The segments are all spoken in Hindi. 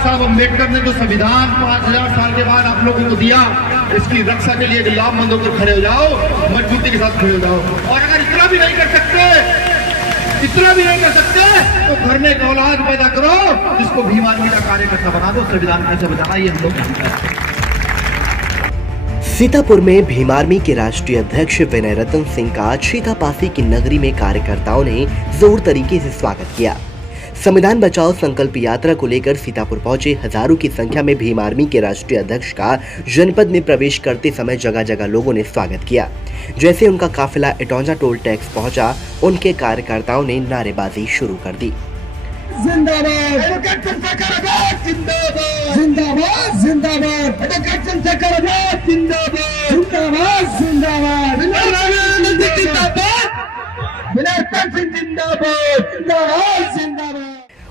साहब अम्बेडकर ने जो संविधान 5000 साल के बाद आप लोगों को दिया, इसकी रक्षा के लिए लामबंद होकर खड़े हो जाओ, मजबूती के साथ खड़े हो जाओ। और अगर इतना भी नहीं कर सकते तो घर में एक औलाद पैदा करो जिसको भीम आर्मी का कार्यकर्ता बना दो। संविधान कैसे बचाना ये हम लोग जानते हैं। सीतापुर में भीम आर्मी के राष्ट्रीय अध्यक्ष विनय रतन सिंह का शीतापासी की नगरी में कार्यकर्ताओं ने जोर तरीके से स्वागत किया। संविधान बचाओ संकल्प यात्रा को लेकर सीतापुर पहुंचे हजारों की संख्या में भीम आर्मी के राष्ट्रीय अध्यक्ष का जनपद में प्रवेश करते समय जगह जगह लोगों ने स्वागत किया। जैसे उनका काफिला इटौंजा टोल टैक्स पहुंचा, उनके कार्यकर्ताओं ने नारेबाजी शुरू कर दी।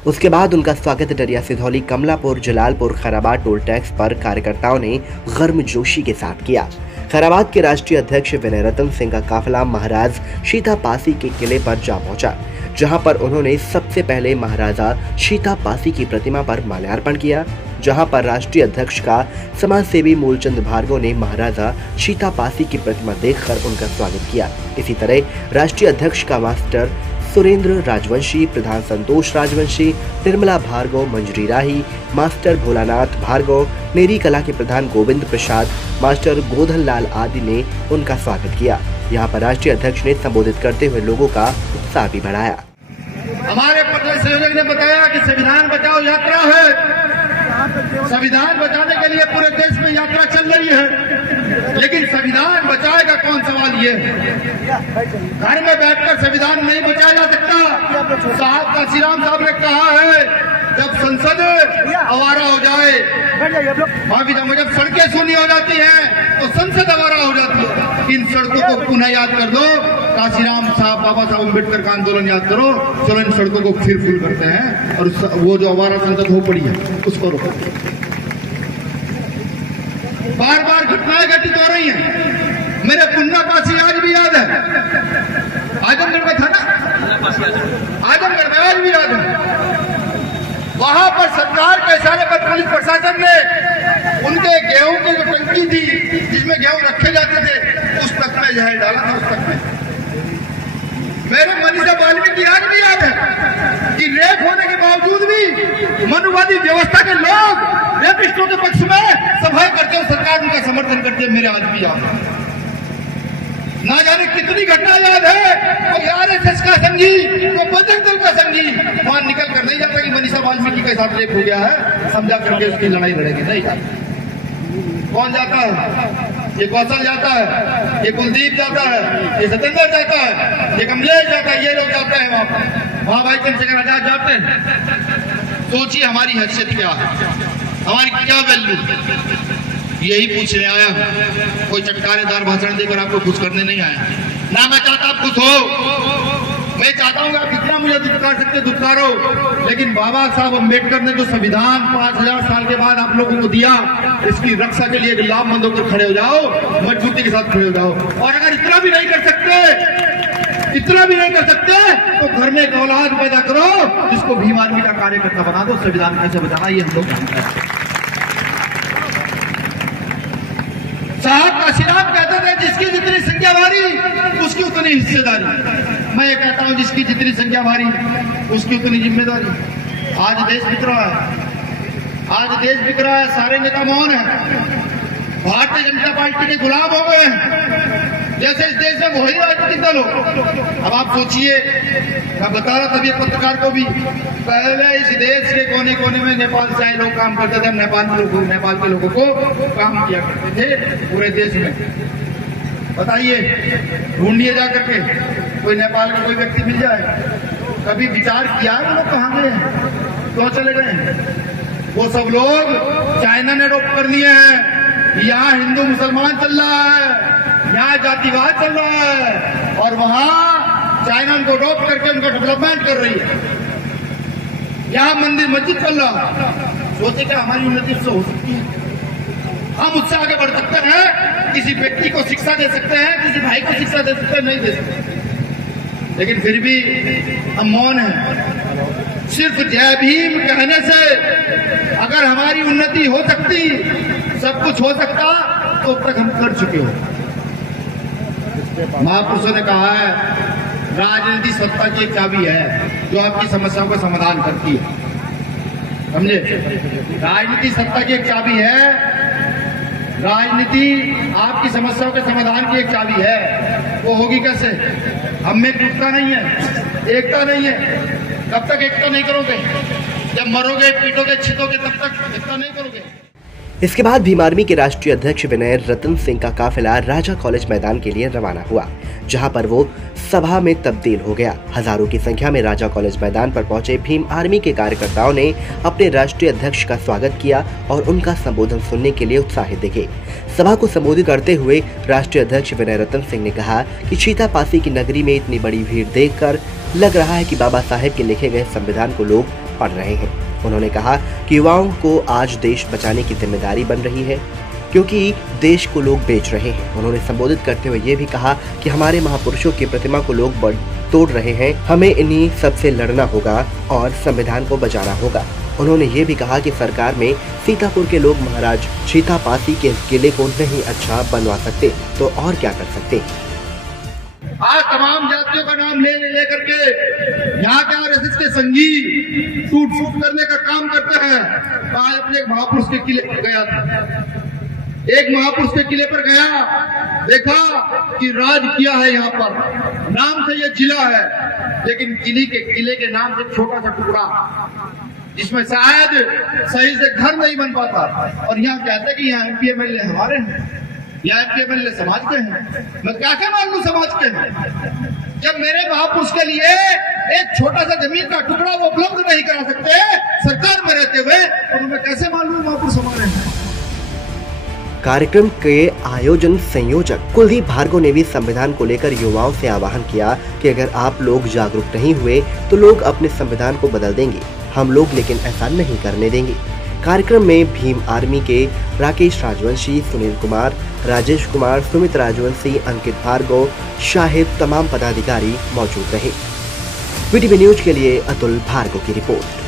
उसके बाद उनका स्वागत डरिया सिधौली, कमलापुर, जलालपुर, खैराबाद टोल टैक्स पर कार्यकर्ताओं ने गर्मजोशी के साथ किया। खैराबाद के राष्ट्रीय अध्यक्ष विनय रतन सिंह का काफिला महाराज शीतापासी के किले पर जा पहुंचा, जहां पर उन्होंने सबसे पहले महाराजा शीतापासी की प्रतिमा पर माल्यार्पण किया, जहां पर राष्ट्रीय अध्यक्ष का समाजसेवी मूलचंद भार्गव ने महाराजा शीतापासी की प्रतिमा देखकर उनका स्वागत किया। इसी तरह राष्ट्रीय अध्यक्ष का मास्टर सुरेंद्र राजवंशी, प्रधान संतोष राजवंशी, निर्मला भार्गव, मंजरी राही, मास्टर भोलानाथ भार्गव, नेरी कला के प्रधान गोविंद प्रसाद, मास्टर गोधन लाल आदि ने उनका स्वागत किया। यहाँ पर राष्ट्रीय अध्यक्ष ने संबोधित करते हुए लोगों का उत्साह भी बढ़ाया। हमारे प्रदेश संयोजक ने बताया कि संविधान बचाओ यात्रा है। संविधान बचाने के लिए पूरे देश में यात्रा चल रही है, लेकिन संविधान बचाएगा कौन, सवाल ये है। घर में बैठकर संविधान नहीं बचाया जा सकता। साहब काशीराम साहब ने कहा है, जब संसद आवारा हो जाए, जब सड़कें सूनी हो जाती हैं तो संसद आवारा हो जाती है। इन सड़कों को पुनः याद कर दो। काशीराम साहब, बाबा साहब अम्बेडकर का आंदोलन याद करो। चलो इन सड़कों को फिर फूल करते हैं और वो जो आवारा संसद हो पड़ी है उसको रोको। बार बार घटनाएं घटित हो रही हैं। मेरे पुन्ना पासी आज भी याद है, आजमगढ़ में था ना, आजमगढ़ में आज भी याद है। वहां पर सरकार के इशारे पर पुलिस प्रशासन ने उनके गेहूं की जो टंकी थी जिसमें गेहूं रखे जाते थे, उस तक में जहर डाला था। उस तक में मेरे मनीषा वाल्मीकि आज भी याद है कि रेप होने के बावजूद भी मनुवादी व्यवस्था के लोग रेपिस्टों के पक्ष में सफाई करते हैं, सरकार उनका समर्थन करती है। मेरे आज भी याद है। ना जाने कितनी घटना याद है। कोई आरएसएस का संगी, कोई बजरंग दल का संगी वहां निकल कर नहीं जाता कि मनीषा वाल्मीकि के साथ रेप हो गया है, समझा करके उसकी लड़ाई लड़ेगी। नहीं जाता। कौन जाता है? ये कौशल जाता है, ये कुलदीप जाता है, ये सतेंद्र जाता है, ये कमलेश जाता है, ये लोग जाते हैं वहां भाई चंद्रशेखर आजाद जाते हैं। सोचिए हमारी हैसियत क्या है, हमारी क्या वैल्यू। यही पूछने आया हूं। कोई चटकारेदार भाषण देकर आपको खुश करने नहीं आया ना। मैं चाहता आप खुश हो, मैं चाहता हूं आप जितना मुझे दुत्कार सकते दुत्कारो, लेकिन बाबा साहब अम्बेडकर ने जो संविधान 5000 साल के बाद आप लोगों को दिया, इसकी रक्षा के लिए लामबंद होकर खड़े हो जाओ, मजबूती के साथ खड़े हो जाओ। और अगर इतना भी नहीं कर सकते तो घर में एक औलाद पैदा करो जिसको भीम आर्मी का कार्यकर्ता बना दो। संविधान कैसे बचाना ये हम लोग जानते हैं। साहब काशीराम कहते थे, जिसकी जितनी संख्या भारी उसकी उतनी हिस्सेदारी। मैं ये कहता हूं, जिसकी जितनी संख्या भारी उसकी उतनी जिम्मेदारी। आज देश बिक रहा है, सारे नेता मौन है, भारतीय जनता पार्टी के गुलाम हो गए हैं। जैसे इस देश में वही राजनीतिक दल हो। अब आप सोचिए, मैं बता रहा था एक पत्रकार को भी, पहले इस देश के कोने कोने में नेपाल से आए लोग काम करते थे। नेपाल के लोगों को काम किया करते थे पूरे देश में। बताइए, ढूंढिए जा करके कोई नेपाल का कोई व्यक्ति मिल जाए। कभी विचार किया है लोग कहाँ गए हैं, क्यों चले गए? वो सब लोग चाइना ने रोक कर लिए हैं। यहाँ हिंदू मुसलमान चल रहा है, यहाँ जातिवाद चल रहा है, और वहाँ चाइना उनको रोक करके उनका डेवलपमेंट कर रही है। यहाँ मंदिर मस्जिद चल रहा है। सोचे क्या हमारी उन्नति उससे हो सकती है? हम उससे आगे बढ़ सकते हैं, किसी व्यक्ति को शिक्षा दे सकते हैं, किसी भाई को शिक्षा दे सकते हैं, नहीं दे सकते। लेकिन फिर भी हम मौन हैं। सिर्फ जय भीम कहने से अगर हमारी उन्नति हो सकती, सब कुछ हो सकता, तो अब तक हम कर चुके हो। महापुरुषों ने कहा है राजनीति सत्ता की एक चाबी है जो आपकी समस्याओं का समाधान करती है। समझे? राजनीति सत्ता की एक चाबी है, राजनीति आपकी समस्याओं के समाधान की एक चाबी है। वो होगी कैसे? हम में एकता नहीं है, एकता नहीं है। कब तक एकता नहीं करोगे? जब मरोगे, पीटोगे, छितोगे, तब तक एकता नहीं करोगे। इसके बाद भीम आर्मी के राष्ट्रीय अध्यक्ष विनय रतन सिंह का काफिला राजा कॉलेज मैदान के लिए रवाना हुआ, जहां पर वो सभा में तब्दील हो गया। हजारों की संख्या में राजा कॉलेज मैदान पर पहुंचे भीम आर्मी के कार्यकर्ताओं ने अपने राष्ट्रीय अध्यक्ष का स्वागत किया और उनका संबोधन सुनने के लिए उत्साहित दिखे। सभा को संबोधित करते हुए राष्ट्रीय अध्यक्ष विनय रतन सिंह ने कहा कि चीतापासी की नगरी में इतनी बड़ी भीड़ देखकर लग रहा है कि बाबा साहेब के लिखे गए संविधान को लोग पढ़ रहे हैं। उन्होंने कहा कि युवाओं को आज देश बचाने की जिम्मेदारी बन रही है, क्योंकि देश को लोग बेच रहे हैं। उन्होंने संबोधित करते हुए ये भी कहा कि हमारे महापुरुषों की प्रतिमा को लोग तोड़ रहे हैं, हमें इन्हीं सबसे लड़ना होगा और संविधान को बचाना होगा। उन्होंने ये भी कहा कि सरकार में सीतापुर के लोग महाराज चीतापासी के किले को नहीं अच्छा बनवा सकते तो और क्या कर सकते। आज तमाम जातियों का नाम ले करके यहाँ के आरएसएस के संगी टूट फूट करने का काम करते हैं। आज अपने एक महापुरुष के किले पर गया था, एक महापुरुष के किले पर गया, देखा कि राज किया है यहाँ पर। नाम से ये जिला है, लेकिन किले के नाम से छोटा सा टुकड़ा जिसमें शायद सही से घर नहीं बन पाता। और यहाँ कहते कि यहाँ एमपी एमएलए हमारे हैं, यहाँ एमपी एमएलए समाज के हैं। मैं क्या मान लूं समाज के हैं, जब मेरे महापुरुष के लिए एक छोटा सा जमीन का टुकड़ा वो उपलब्ध नहीं करा सकते सरकार में रहते हुए, तो मैं कैसे मान लूं महापुरुष हमारे हैं। कार्यक्रम के आयोजन संयोजक कुलदीप भार्गव ने भी संविधान को लेकर युवाओं से आह्वान किया कि अगर आप लोग जागरूक नहीं हुए तो लोग अपने संविधान को बदल देंगे, हम लोग लेकिन ऐसा नहीं करने देंगे। कार्यक्रम में भीम आर्मी के राकेश राजवंशी, सुनील कुमार, राजेश कुमार, सुमित राजवंशी, अंकित भार्गव, शाहिद, तमाम पदाधिकारी मौजूद रहे। वीटीवी न्यूज के लिए अतुल भार्गव की रिपोर्ट।